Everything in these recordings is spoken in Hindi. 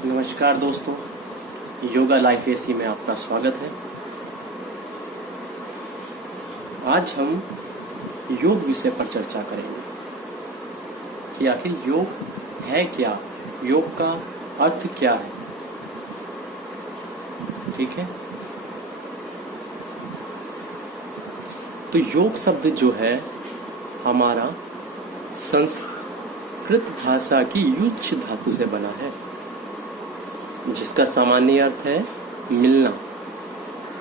नमस्कार दोस्तों, योगा लाइफ एसी में आपका स्वागत है। आज हम योग विषय पर चर्चा करेंगे कि आखिर योग है क्या, योग का अर्थ क्या है। ठीक है, तो योग शब्द जो है हमारा संस्कृत भाषा की युज्य धातु से बना है, जिसका सामान्य अर्थ है मिलना।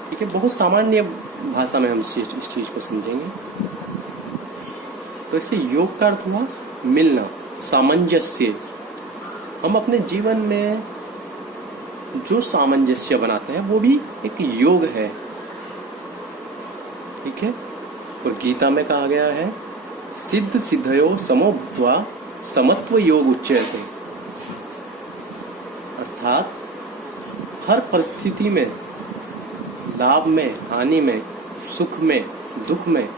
ठीक है, बहुत सामान्य भाषा में हम इस चीज को समझेंगे। तो इससे योग का अर्थ हुआ मिलना, सामंजस्य। हम अपने जीवन में जो सामंजस्य बनाते हैं वो भी एक योग है। ठीक है, और गीता में कहा गया है सिद्ध सिद्धयो समो भूत्वा समत्व योग उच्यते। अर्थात हर परिस्थिति में, लाभ में, हानि में, सुख में, दुख में,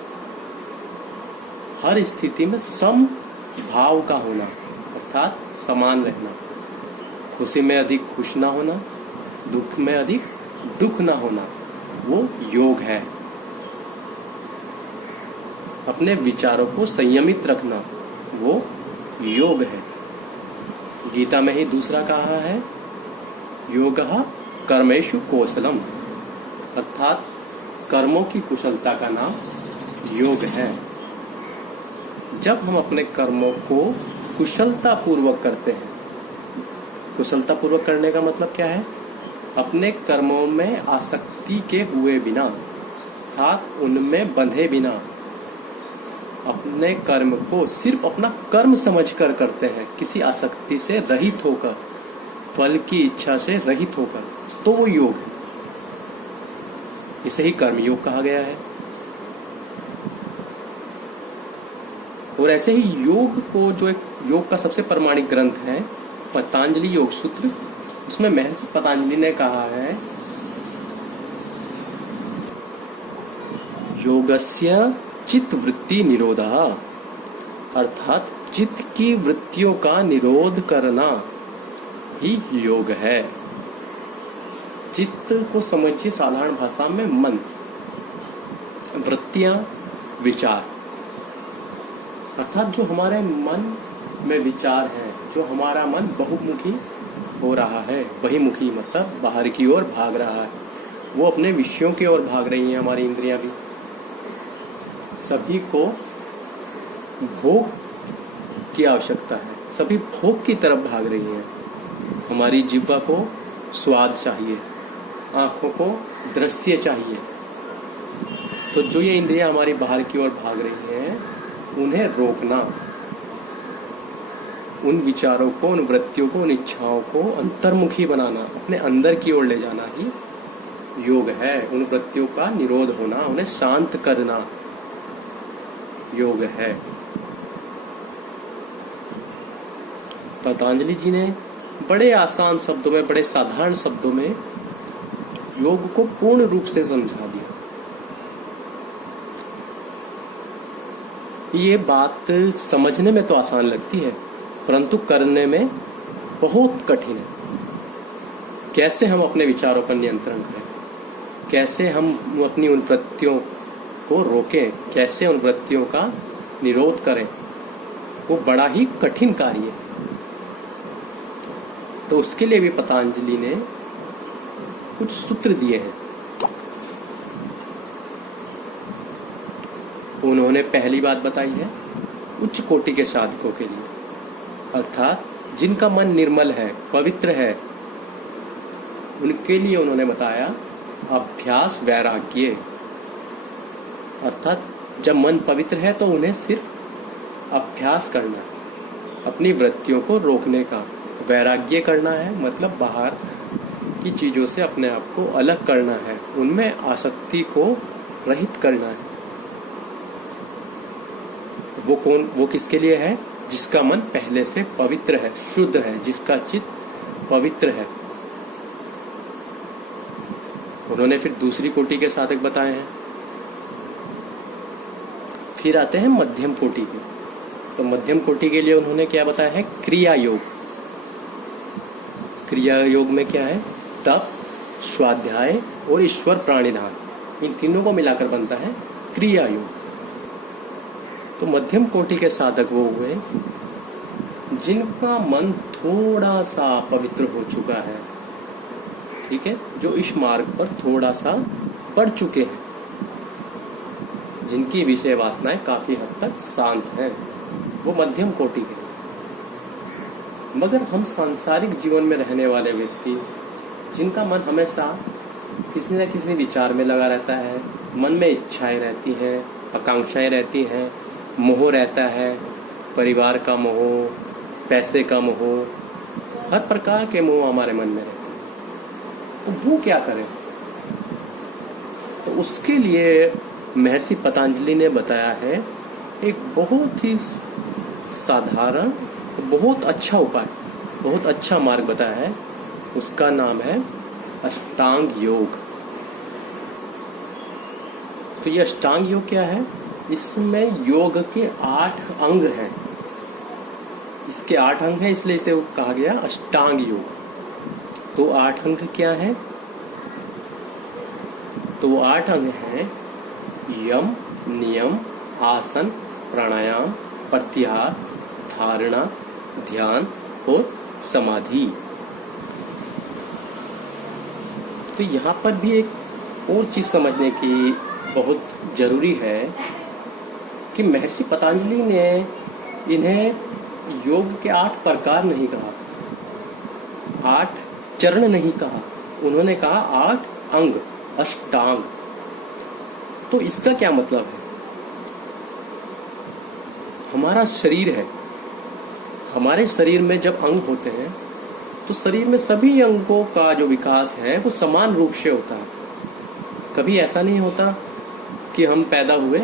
हर स्थिति में सम भाव का होना, अर्थात समान रहना। खुशी में अधिक खुश ना होना, दुख में अधिक दुख ना होना, वो योग है। अपने विचारों को संयमित रखना, वो योग है। गीता में ही दूसरा कहा है योगः कर्मेषु कौशलम, अर्थात कर्मों की कुशलता का नाम योग है। जब हम अपने कर्मों को कुशलता पूर्वक करते हैं, कुशलता पूर्वक करने का मतलब क्या है? अपने कर्मों में आसक्ति के हुए बिना, अर्थात उनमें बंधे बिना, अपने कर्म को सिर्फ अपना कर्म समझकर करते हैं, किसी आसक्ति से रहित होकर, फल की इच्छा से रहित होकर, तो वो योग है। इसे ही कर्म योग कहा गया है। और ऐसे ही योग को, जो एक योग का सबसे प्रमाणिक ग्रंथ है पतंजलि योग सूत्र, उसमें महर्षि पतंजलि ने कहा है योगस्य चित्त वृत्ति निरोधः, अर्थात चित्त की वृत्तियों का निरोध करना ही योग है। चित्त को समझिए साधारण भाषा में मन, वृत्तियां विचार, अर्थात जो हमारे मन में विचार है, जो हमारा मन बहुमुखी हो रहा है, बहिमुखी मतलब बाहर की ओर भाग रहा है, वो अपने विषयों की ओर भाग रही हैं। हमारी इंद्रियां भी सभी को भोग की आवश्यकता है, सभी भोग की तरफ भाग रही हैं। हमारी जिह्वा को स्वाद चाहिए, आंखों को दृश्य चाहिए। तो जो ये इंद्रियां हमारी बाहर की ओर भाग रही हैं, उन्हें रोकना, उन विचारों को, उन वृत्तियों को, उन इच्छाओं को अंतर्मुखी बनाना, अपने अंदर की ओर ले जाना ही योग है। उन वृत्तियों का निरोध होना, उन्हें शांत करना योग है। पतंजलि जी ने बड़े आसान शब्दों में, बड़े साधारण शब्दों में योग को पूर्ण रूप से समझा दिया। ये बात समझने में तो आसान लगती है, परंतु करने में बहुत कठिन है। कैसे हम अपने विचारों पर नियंत्रण करें, कैसे हम अपनी उन वृत्तियों को रोकें, कैसे उन वृत्तियों का निरोध करें, वो बड़ा ही कठिन कार्य है। तो उसके लिए भी पतंजलि ने कुछ सूत्र दिए हैं। उन्होंने पहली बात बताई है उच्च कोटि के साधकों के लिए, अर्थात जिनका मन निर्मल है, पवित्र है, उनके लिए उन्होंने बताया अभ्यास वैराग्य, अर्थात जब मन पवित्र है तो उन्हें सिर्फ अभ्यास करना है, अपनी वृत्तियों को रोकने का। वैराग्य करना है मतलब बाहर की चीजों से अपने आप को अलग करना है, उनमें आसक्ति को रहित करना है। वो कौन, वो किसके लिए है? जिसका मन पहले से पवित्र है, शुद्ध है, जिसका चित्त पवित्र है। उन्होंने फिर दूसरी कोटि के साधक बताए हैं। फिर आते हैं मध्यम कोटि के। तो मध्यम कोटि के लिए उन्होंने क्या बताया है? क्रिया योग। क्रिया योग में क्या है? तप, स्वाध्याय और ईश्वर प्राणिधान, इन तीनों को मिलाकर बनता है क्रिया योग। तो मध्यम कोटि के साधक वो हुए जिनका मन थोड़ा सा पवित्र हो चुका है, ठीक है, जो इस मार्ग पर थोड़ा सा बढ़ चुके हैं, जिनकी विषय वासनाएं काफी हद तक शांत हैं, वो मध्यम कोटि के। मगर हम सांसारिक जीवन में रहने वाले व्यक्ति, जिनका मन हमेशा किसी न किसी विचार में लगा रहता है, मन में इच्छाएं रहती हैं, आकांक्षाएं रहती हैं, मोह रहता है, परिवार का मोह, पैसे का मोह, हर प्रकार के मोह हमारे मन में रहते हैं, तो वो क्या करें? तो उसके लिए महर्षि पतंजलि ने बताया है एक बहुत ही साधारण, बहुत अच्छा उपाय, बहुत अच्छा मार्ग बताया है। उसका नाम है अष्टांग योग। तो ये अष्टांग योग क्या है? इसमें योग के 8 अंग हैं। इसके 8 अंग हैं, इसलिए इसे कहा गया अष्टांग योग। तो 8 अंग क्या हैं? तो वो 8 अंग हैं यम, नियम, आसन, प्राणायाम, प्रत्याहार, धारणा, ध्यान और समाधि। तो यहाँ पर भी एक और चीज समझने की बहुत जरूरी है कि महर्षि पतंजलि ने इन्हें योग के 8 प्रकार नहीं कहा, 8 चरण नहीं कहा, उन्होंने कहा 8 अंग, अष्टांग। तो इसका क्या मतलब है? हमारा शरीर है, हमारे शरीर में जब अंग होते हैं तो शरीर में सभी अंगों का जो विकास है वो समान रूप से होता है। कभी ऐसा नहीं होता कि हम पैदा हुए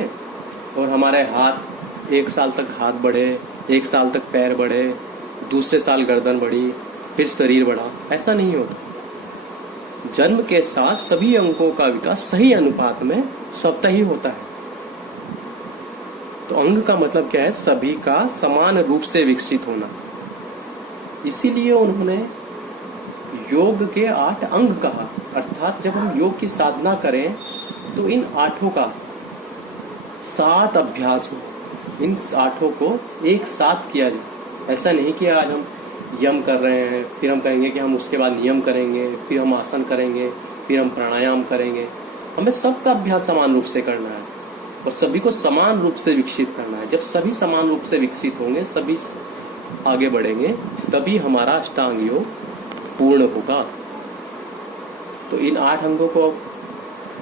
और हमारे हाथ 1 साल तक हाथ बढ़े, 1 साल तक पैर बढ़े, दूसरे साल गर्दन बढ़ी, फिर शरीर बढ़ा, ऐसा नहीं होता। जन्म के साथ सभी अंगों का विकास सही अनुपात में स्वतः ही होता है। तो अंग का मतलब क्या है? सभी का समान रूप से विकसित होना। इसीलिए उन्होंने योग के 8 अंग कहा। अर्थात जब हम योग की साधना करें तो इन 8 का 7 अभ्यास हो, इन 8 को एक साथ किया जाए। ऐसा नहीं कि आज हम यम कर रहे हैं, फिर हम कहेंगे कि हम उसके बाद नियम करेंगे, फिर हम आसन करेंगे, फिर हम प्राणायाम करेंगे। हमें सबका अभ्यास समान रूप से करना है और सभी को समान रूप से विकसित करना है। जब सभी समान रूप से विकसित होंगे, सभी आगे बढ़ेंगे, तभी हमारा अष्टांग योग पूर्ण होगा। तो इन 8 अंगों को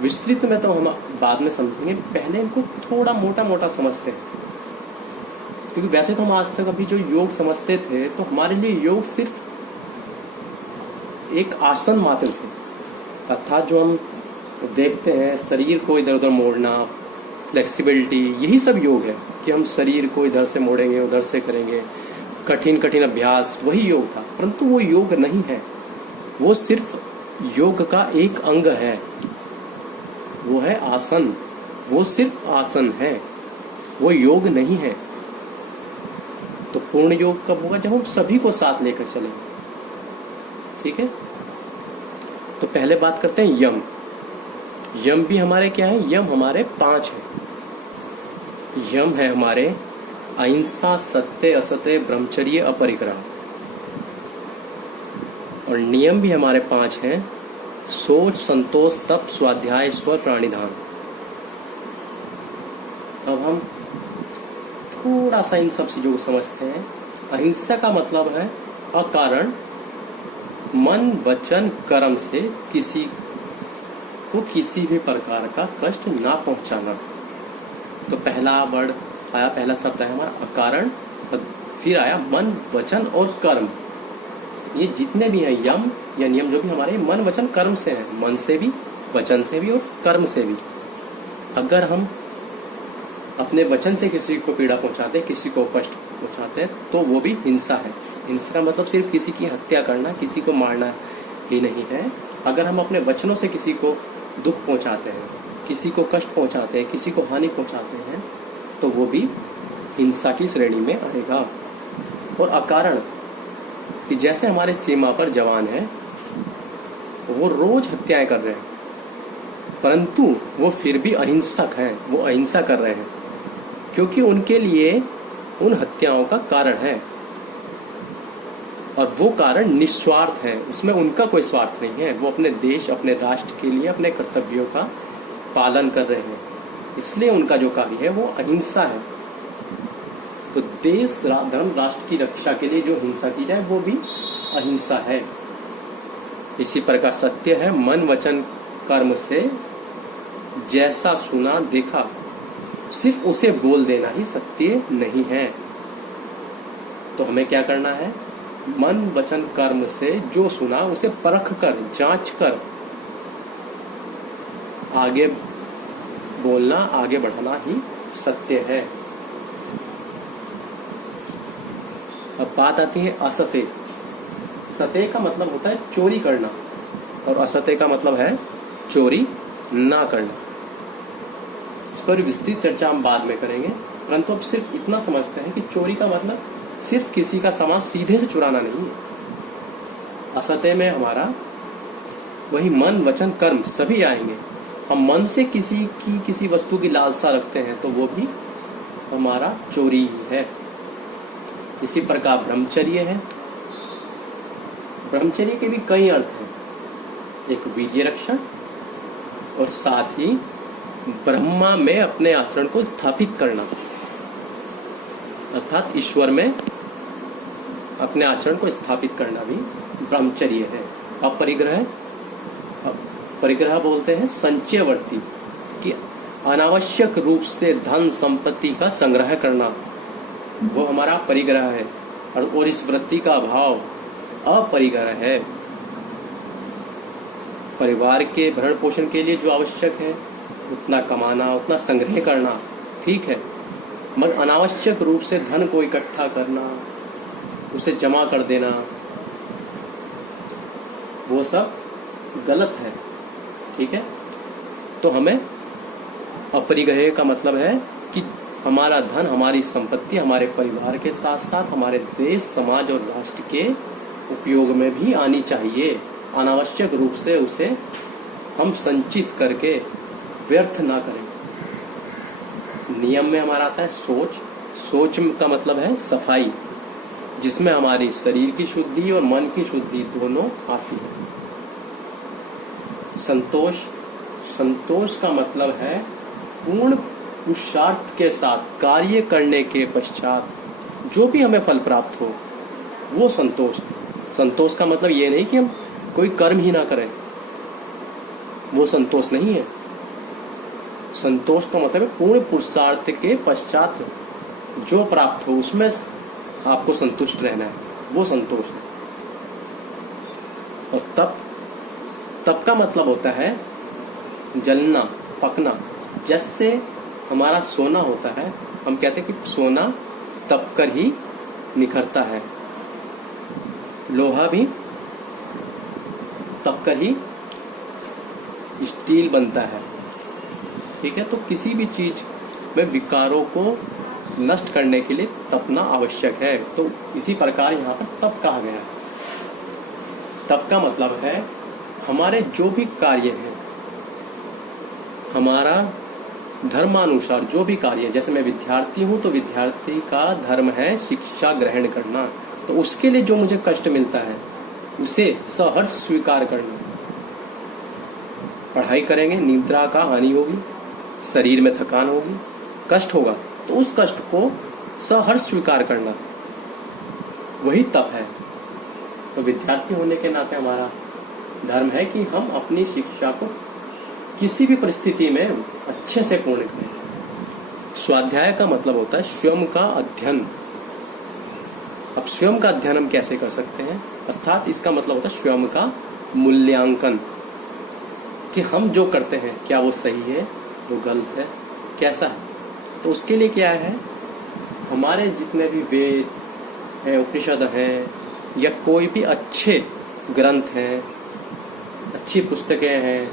विस्तृत में तो हम बाद में समझेंगे, पहले इनको थोड़ा मोटा मोटा समझते हैं। क्योंकि वैसे तो हम आज तक अभी जो योग समझते थे तो हमारे लिए योग सिर्फ एक आसन मात्र थे। अर्थात जो हम देखते हैं, शरीर को इधर उधर मोड़ना, फ्लेक्सिबिलिटी, यही सब योग है कि हम शरीर को इधर से मोड़ेंगे, उधर से करेंगे, कठिन कठिन अभ्यास, वही योग था। परंतु वो योग नहीं है, वो सिर्फ योग का एक अंग है, वो है आसन। वो सिर्फ आसन है, वो योग नहीं है। तो पूर्ण योग कब होगा? जब हम सभी को साथ लेकर चलेंगे। ठीक है, तो पहले बात करते हैं यम। यम भी हमारे क्या है? यम हमारे 5 है। यम है हमारे अहिंसा, सत्य, असत्य, ब्रह्मचर्य, अपरिग्रह। और नियम भी हमारे 5 हैं, सोच, संतोष, तप, स्वाध्याय, ईश्वर प्राणिधान। अब हम थोड़ा सा इन सब चीजों को समझते हैं। अहिंसा का मतलब है अकारण मन, वचन, कर्म से किसी को किसी भी प्रकार का कष्ट ना पहुंचाना। तो पहला वर्ड आया, पहला शब्द है हमारा अकारण, फिर आया मन, वचन और कर्म। ये जितने भी हैं यम या नियम, जो भी हमारे मन, वचन, कर्म से हैं, मन से भी, वचन से भी और कर्म से भी। अगर हम अपने वचन से किसी को पीड़ा पहुंचाते, किसी को कष्ट पहुंचाते हैं, तो वो भी हिंसा है। हिंसा का मतलब सिर्फ किसी की हत्या करना, किसी को मारना ही नहीं है। अगर हम अपने वचनों से किसी को दुख पहुंचाते हैं, किसी को कष्ट पहुंचाते हैं, किसी को हानि पहुंचाते हैं, तो वो भी हिंसा की श्रेणी में आएगा। और अकारण कि जैसे हमारे सीमा पर जवान हैं, वो रोज हत्याएं कर रहे हैं, परंतु वो फिर भी अहिंसक हैं, वो अहिंसा कर रहे हैं, क्योंकि उनके लिए उन हत्याओं का कारण है, और वो कारण निस्वार्थ है, उसमें उनका कोई स्वार्थ नहीं है। वो अपने देश, अपने राष्ट्र के लिए अपने कर्तव्यों का पालन कर रहे हैं, इसलिए उनका जो कार्य है वो अहिंसा है। तो देश, धर्म, राष्ट्र की रक्षा के लिए जो हिंसा की जाए वो भी अहिंसा है। इसी प्रकार सत्य है, मन वचन कर्म से जैसा सुना देखा, सिर्फ उसे बोल देना ही सत्य नहीं है। तो हमें क्या करना है? मन वचन कर्म से जो सुना उसे परख कर, जांच कर आगे बोलना, आगे बढ़ाना ही सत्य है। अब बात आती है असत्य। सत्य का मतलब होता है चोरी करना, और असत्य का मतलब है चोरी ना करना। इस पर विस्तृत चर्चा हम बाद में करेंगे, परंतु अब सिर्फ इतना समझते हैं कि चोरी का मतलब सिर्फ किसी का सामान सीधे से चुराना नहीं है। असत्य में हमारा वही मन वचन कर्म सभी आएंगे। हम मन से किसी वस्तु की लालसा रखते हैं तो वो भी हमारा चोरी ही है। इसी प्रकार ब्रह्मचर्य है। ब्रह्मचर्य के भी कई अर्थ हैं। एक वीर्य रक्षण, और साथ ही ब्रह्मा में अपने आचरण को स्थापित करना, अर्थात ईश्वर में अपने आचरण को स्थापित करना भी ब्रह्मचर्य है। अपरिग्रह, परिग्रह बोलते हैं संचयवर्ती, कि अनावश्यक रूप से धन संपत्ति का संग्रह करना, वो हमारा परिग्रह है। और इस वृत्ति का अभाव अपरिग्रह है। परिवार के भरण पोषण के लिए जो आवश्यक है उतना कमाना, उतना संग्रह करना ठीक है, मगर अनावश्यक रूप से धन को इकट्ठा करना, उसे जमा कर देना, वो सब गलत है। ठीक है, तो हमें अपरिग्रह का मतलब है कि हमारा धन, हमारी संपत्ति हमारे परिवार के साथ साथ हमारे देश, समाज और राष्ट्र के उपयोग में भी आनी चाहिए। अनावश्यक रूप से उसे हम संचित करके व्यर्थ ना करें। नियम में हमारा आता है सोच। सोच का मतलब है सफाई, जिसमें हमारी शरीर की शुद्धि और मन की शुद्धि दोनों आती है। संतोष, संतोष का मतलब है पूर्ण पुरुषार्थ के साथ कार्य करने के पश्चात जो भी हमें फल प्राप्त हो, वो संतोष। संतोष का मतलब ये नहीं कि हम कोई कर्म ही ना करें, वो संतोष नहीं है। संतोष का मतलब है पूर्ण पुरुषार्थ के पश्चात जो प्राप्त हो उसमें आपको संतुष्ट रहना है, वो संतोष है। और तप का मतलब होता है जलना, पकना। जैसे हमारा सोना होता है, हम कहते हैं कि सोना तप कर ही निखरता है, लोहा भी तप कर ही स्टील बनता है। ठीक है, तो किसी भी चीज में विकारों को नष्ट करने के लिए तपना आवश्यक है। तो इसी प्रकार यहाँ पर तप कहा गया है। तप का मतलब है हमारे जो भी कार्य हैं, हमारा धर्मानुसार जो भी कार्य है, जैसे मैं विद्यार्थी हूँ तो विद्यार्थी का धर्म है शिक्षा ग्रहण करना, तो उसके लिए जो मुझे कष्ट मिलता है उसे सहर्ष स्वीकार करना। पढ़ाई करेंगे, निद्रा का हानि होगी, शरीर में थकान होगी, कष्ट होगा, तो उस कष्ट को सहर्ष स्वीकार करना, वही तप है। तो विद्यार्थी होने के नाते हमारा धर्म है कि हम अपनी शिक्षा को किसी भी परिस्थिति में अच्छे से पूर्ण करें। स्वाध्याय का मतलब होता है स्वयं का अध्ययन। अब स्वयं का अध्ययन हम कैसे कर सकते हैं, अर्थात इसका मतलब होता है स्वयं का मूल्यांकन, कि हम जो करते हैं क्या वो सही है, वो गलत है, कैसा है। तो उसके लिए क्या है, हमारे जितने भी वेद हैं, उपनिषद हैं, या कोई भी अच्छे ग्रंथ हैं, अच्छी पुस्तकें हैं,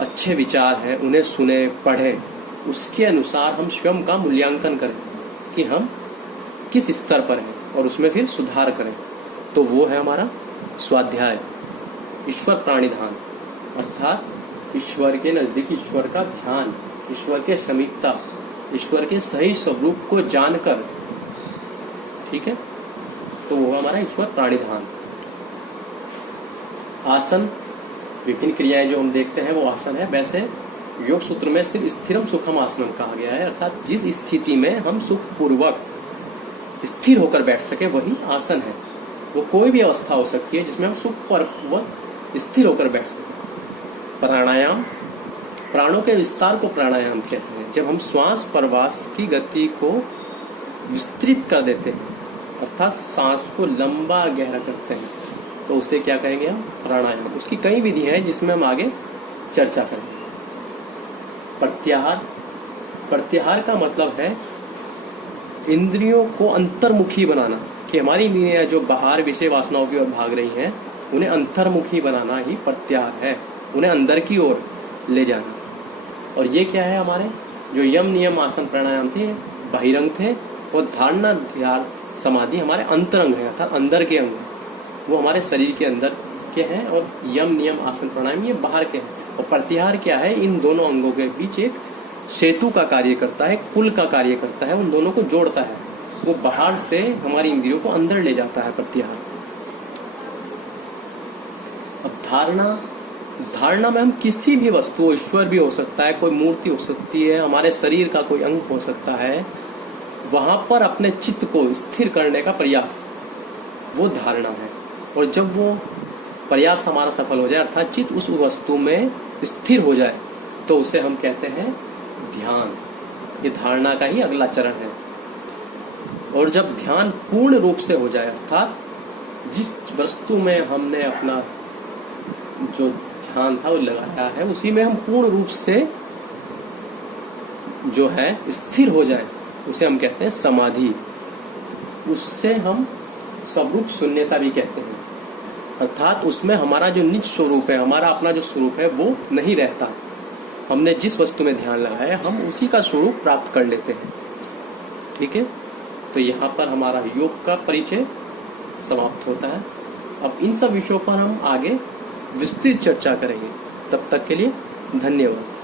अच्छे विचार हैं, उन्हें सुने, पढ़ें, उसके अनुसार हम स्वयं का मूल्यांकन करें कि हम किस स्तर पर हैं और उसमें फिर सुधार करें। तो वो है हमारा स्वाध्याय, ईश्वर प्राणिधान, अर्थात ईश्वर के नजदीक ईश्वर का ध्यान, ईश्वर के समीपता, ईश्वर के सही स्वरूप को जानकर, ठीक है, तो वो हमारा ईश्वर प्राणिधान। आसन, विभिन्न क्रियाएं जो हम देखते हैं वो आसन है। वैसे योग सूत्र में सिर्फ स्थिरम सुखम आसनम कहा गया है, अर्थात जिस स्थिति में हम सुखपूर्वक स्थिर होकर बैठ सके वही आसन है। वो कोई भी अवस्था हो सकती है जिसमें हम सुखपूर्वक स्थिर होकर बैठ सके। प्राणायाम, प्राणों के विस्तार को प्राणायाम कहते हैं। जब हम श्वास प्रवास की गति को विस्तृत कर देते हैं, अर्थात सांस को लंबा गहरा करते हैं, तो उसे क्या कहेंगे हम? प्राणायाम। उसकी कई विधियां हैं जिसमें हम आगे चर्चा करेंगे। प्रत्याहार, प्रत्याहार का मतलब है इंद्रियों को अंतर्मुखी बनाना, कि हमारी इंद्रियां जो बाहर विषय वासनाओं की ओर भाग रही हैं उन्हें अंतर्मुखी बनाना ही प्रत्याहार है, उन्हें अंदर की ओर ले जाना। और ये क्या है? हमारे जो यम नियम आसन प्राणायाम थे बाहिरंग थे, और धारणा ध्यान समाधि हमारे अंतरंग है, अर्थात अंदर के अंग, वो हमारे शरीर के अंदर के हैं, और यम नियम आसन प्राणायाम ये बाहर के हैं। और प्रत्याहार क्या है? इन दोनों अंगों के बीच एक सेतु का कार्य करता है, एक पुल का कार्य करता है, उन दोनों को जोड़ता है। वो बाहर से हमारी इंद्रियों को अंदर ले जाता है प्रत्याहार। अब धारणा, धारणा में हम किसी भी वस्तु, ईश्वर भी हो सकता है, कोई मूर्ति हो सकती है, हमारे शरीर का कोई अंग हो सकता है, वहां पर अपने चित्त को स्थिर करने का प्रयास, वो धारणा है। और जब वो प्रयास हमारा सफल हो जाए, अर्थात चित्त उस वस्तु में स्थिर हो जाए, तो उसे हम कहते हैं ध्यान। ये धारणा का ही अगला चरण है। और जब ध्यान पूर्ण रूप से हो जाए, अर्थात जिस वस्तु में हमने अपना जो ध्यान था वो लगाया है उसी में हम पूर्ण रूप से जो है स्थिर हो जाए, उसे हम कहते हैं समाधि। उससे हम स्वरूप शून्यता भी कहते हैं, अर्थात उसमें हमारा जो निज स्वरूप है, हमारा अपना जो स्वरूप है वो नहीं रहता। हमने जिस वस्तु में ध्यान लगाया हम उसी का स्वरूप प्राप्त कर लेते हैं। ठीक है, तो यहाँ पर हमारा योग का परिचय समाप्त होता है। अब इन सब विषयों पर हम आगे विस्तृत चर्चा करेंगे। तब तक के लिए धन्यवाद।